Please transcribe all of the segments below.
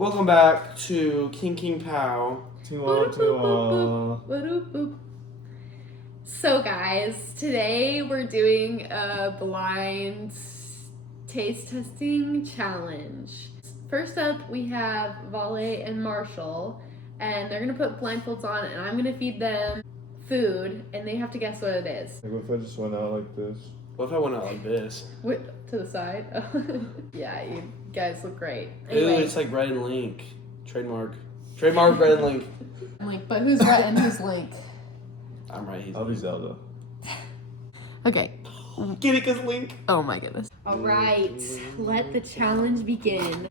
Welcome back to King Pow. So guys, today we're doing a blind taste testing challenge. First up, we have Vale and Marshall, and they're gonna put blindfolds on, and I'm gonna feed them food, and they have to guess what it is. Like, what if I just went out like this? What if I went out like this? Wait, to the side. Yeah, you guys look great. Ooh, Anyway. it's like Red and Link. Trademark Red and Link. Link, but who's Red and who's Link? I'm right. He's I'll be Link. Zelda. Okay. Get it, 'cause Link. Oh my goodness. All right, let the challenge begin.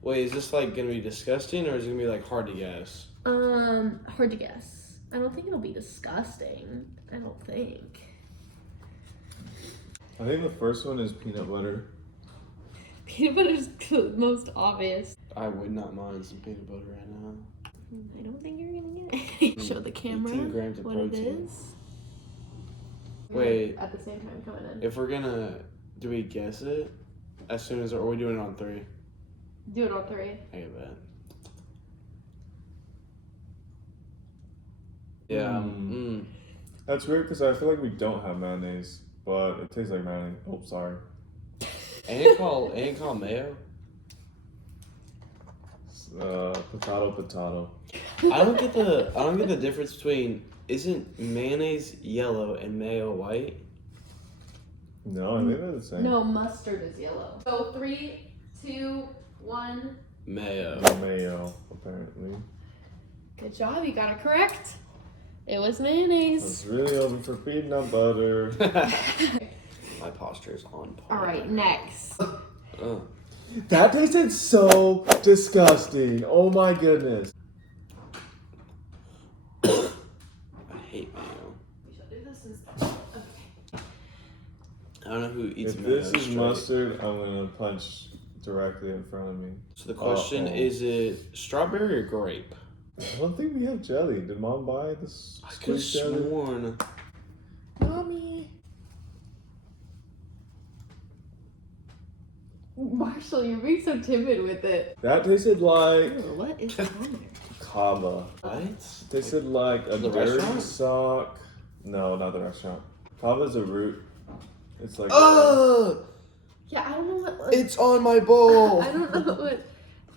Wait, is this like gonna be disgusting or is it gonna be like hard to guess? Hard to guess. I don't think it'll be disgusting. I don't think. I think the first one is peanut butter. Peanut butter is the most obvious. I would not mind some peanut butter right now. I don't think you're gonna get it. Show the camera 18 grams of what protein. it is. Wait. At the same time coming in. If we're gonna, do we guess it as soon as, or are we doing it on 3? Do it on 3. I get that. Yeah. That's weird because I feel like we don't have mayonnaise, but it tastes like mayonnaise. Oh, sorry. Ain't call mayo? Potato. I don't get the difference between, isn't mayonnaise yellow and mayo white? No, I think they're the same. No, mustard is yellow. So 3, 2, 1. Mayo. Mayo, apparently. Good job, you got it correct. It was I mayonnaise. was really hoping for peanut butter. My posture is on point. All right, next. That tasted so disgusting. Oh my goodness. I hate mayo. We shall do this instead. Okay. I don't know who eats If mayo. this is straight. mustard, I'm gonna punch directly in front of me. So the question Uh-oh. is it strawberry or grape? I don't think we have jelly. Did Mom buy this? I could have sweet jelly? sworn. Mommy. Marshall, you're being so timid with it. That tasted like What is on there? kava. What? Tasted like a The dirty restaurant? sock. No, not the restaurant. Kava's a root. It's like Oh! Yeah, I don't know what. It's on my bowl! I don't know what.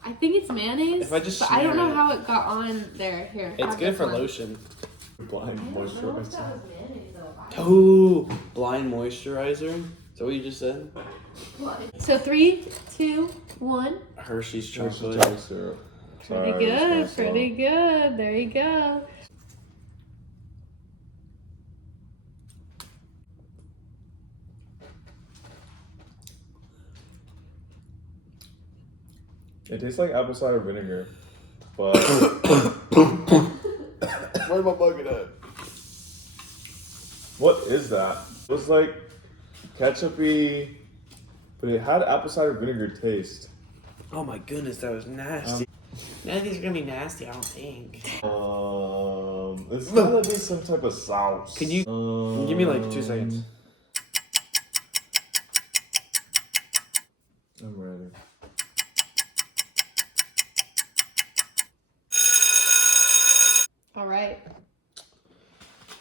I think it's mayonnaise. If I just but I don't smear know it. how it got on there. Here. It's have good this for one. lotion. blind I don't know if that moisturizer. was mayonnaise though. Ooh, blind moisturizer. Is that what you just said? So 3, 2, 1. Hershey's Chocolate chocolate. jelly syrup. Sorry, Pretty I was good. kinda slow. Pretty good. There you go. It tastes like apple cider vinegar, but Where's my bucket at? what is that? It was like ketchupy, but it had apple cider vinegar taste. Oh my goodness, that was nasty. None of these are gonna be nasty, I don't think. It's gotta be some type of sauce. Can you give me like 2 seconds? I'm ready. All right.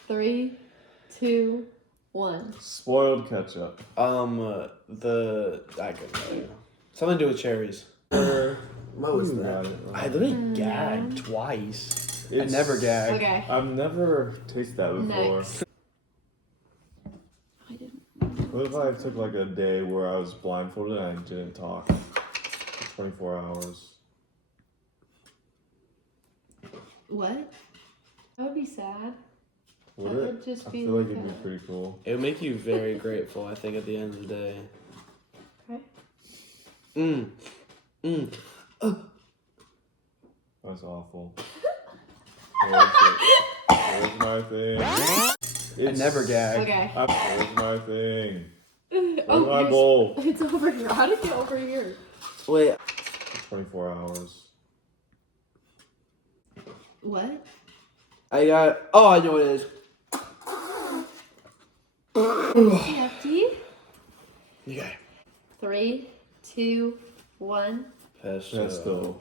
3, 2, 1. Spoiled ketchup. I couldn't tell you. Something to do with cherries. What was You that? got it wrong. I literally gagged twice. I It's- never gag. Okay. I've never tasted that before. Next. I didn't. What if I took like a day where I was blindfolded and I didn't talk for 24 hours? What? That would be sad. Would That it? would just I be feel like like it'd be a- pretty cool. It would make you very grateful, I think, at the end of the day. Okay. That's awful. Where's my thing? I never gag. Okay. Where's my thing? Where's Oh, my yours- bowl? It's over here. How did it get over here? Wait. 24 hours. What? I got. Oh, I know what it is. Empty. Okay. 3, 2, 1. Pesto. Pesto.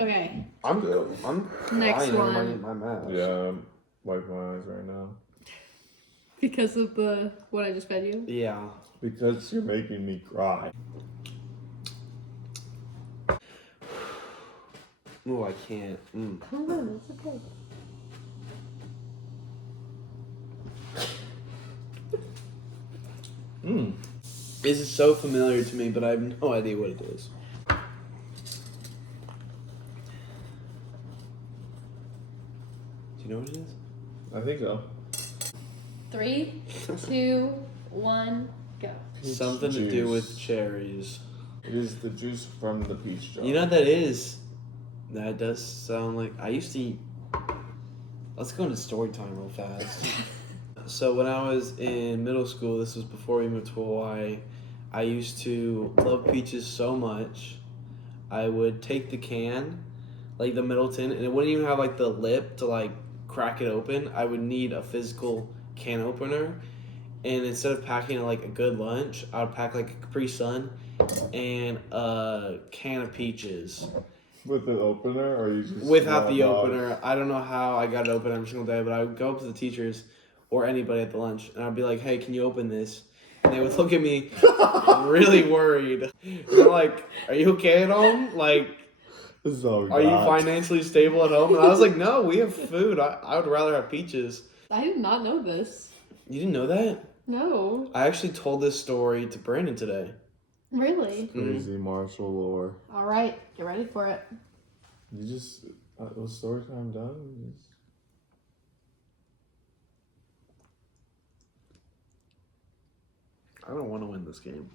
Okay. I'm Next crying one. in my mouth. Yeah, I'm wiping my eyes right now. Because of what I just fed you? Yeah. Because you're making me cry. Oh, I can't. Come on, it's okay. This is so familiar to me, but I have no idea what it is. Do you know what it is? I think so. 3, 2, 1, go. Peach Something to do juice. with cherries. It is the juice from the peach jar. You know what that is? That does sound like I used to eat. Let's go into story time real fast. So when I was in middle school, this was before we moved to Hawaii, I used to love peaches so much. I would take the can, like the Middleton, and it wouldn't even have like the lip to like crack it open. I would need a physical can opener, and instead of packing like a good lunch, I would pack like a Capri Sun and a can of peaches. With the opener, or you just Without the small dog? opener. I don't know how I got it open every single day, but I would go up to the teachers or anybody at the lunch, and I'd be like, hey, can you open this? And they would look at me really worried. They're like, are you okay at home? Like, This is all we are you got. financially stable at home? And I was like, no, we have food. I would rather have peaches. I did not know this. You didn't know that? No. I actually told this story to Brandon today. Really? Crazy Marshall lore. All right, get ready for it. You just was story time done? You just- I don't want to win this game.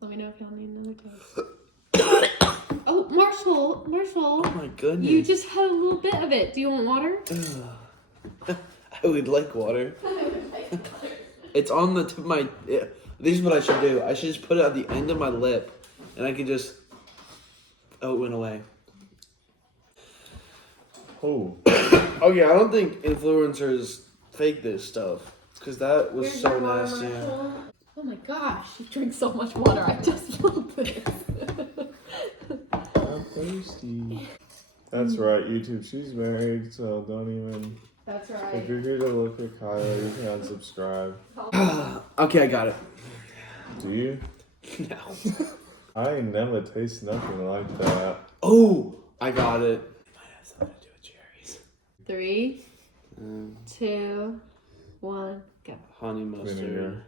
Let me know if y'all need another code. Oh, Marshall, Oh my goodnthis. you just had a little bit of it. Do you want water? I would like water. It's on the tip of my. Yeah, this is what I should do. I should just put it at the end of my lip, and I can just. Oh, it went away. Oh, Oh yeah, I don't think influencers fake this stuff because that was Here's so your water, nasty. Marshall. Oh my gosh, you drink so much water. I just spilled this. I'm thirsty. That's right, YouTube. She's married, so don't even. That's If right. you're here to look at Kyla, you can unsubscribe. Okay, I got it. Do you? No. I ain't never taste nothing like that. Oh, I got it. It might have something to do with cherries. 3, Um, 2, 1, go. honey mustard. Vinegar.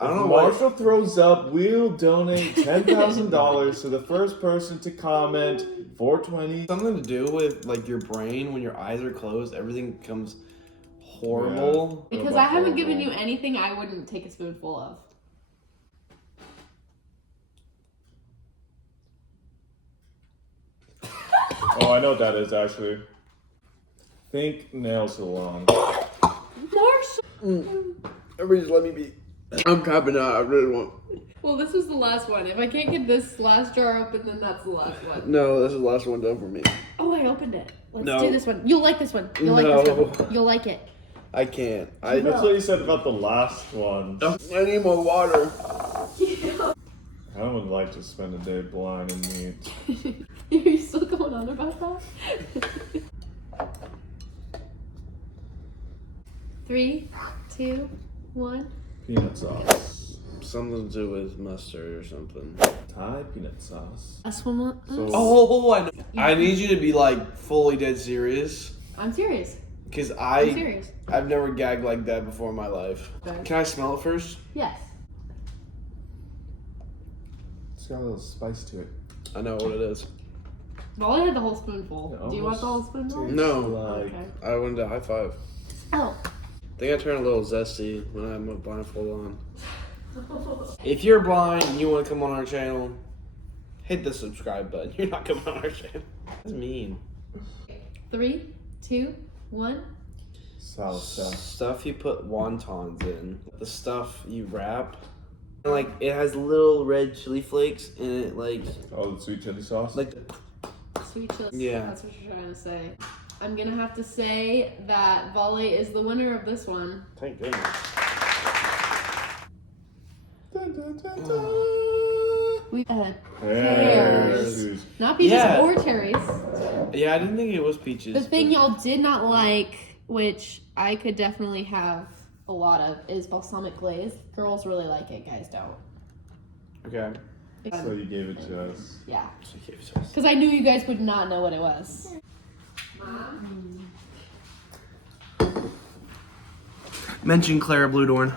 I don't If know why. Marshall throws up, we'll donate $10,000 to the first person to comment 420. Something to do with like your brain when your eyes are closed, everything becomes horrible. Because I haven't given you anything I wouldn't take a spoonful of. Oh, I know what that is actually. Think nail salon. Marshall! Everybody just let me be. I'm capping out. I really want. Well, this was the last one. If I can't get this last jar open, then that's the last one. No, this is the last one done for me. Oh, I opened it. Let's No. do this one. You'll like this one. You'll like No. this one. You'll like it. I can't. I That's what you said about the last one. need more water. I would like to spend a day blind in meat. Are you still going on about that? 3, 2, 1. Peanut sauce. Something to do with mustard or something. Thai peanut sauce. Last one. So- Oh, I know. I need you to be like fully dead serious. I'm serious. Because I'm serious. I've never gagged like that before in my life. Okay. Can I smell it first? Yes. It's got a little spice to it. I know what it is. Well, I had the whole spoonful. It Do you want the whole almost spoonful? tastes No. Like, Okay. I wanted to high five. Oh. I think I turn a little zesty when I have my blindfold on. If you're blind and you want to come on our channel, hit the subscribe button. You're not coming on our channel. That's mean. 3, 2, 1. salsa. Stuff you put wontons in. The stuff you wrap. And, like, it has little red chili flakes in it, like Oh, the sweet chili sauce? like Sweet chili. Yeah. That's what you're trying to say. I'm gonna have to say that Vale is the winner of this one. thank goodness. Dun, dun, dun, dun. We Pears. not peaches Yeah. or cherries. Yeah, I didn't think it was peaches. The thing but- y'all did not like, which I could definitely have a lot of, is balsamic glaze. Girls really like it, guys don't. Okay. So you gave it to us. Yeah, So you gave it to us. because I knew you guys would not know what it was. Mention Clara Bludorn.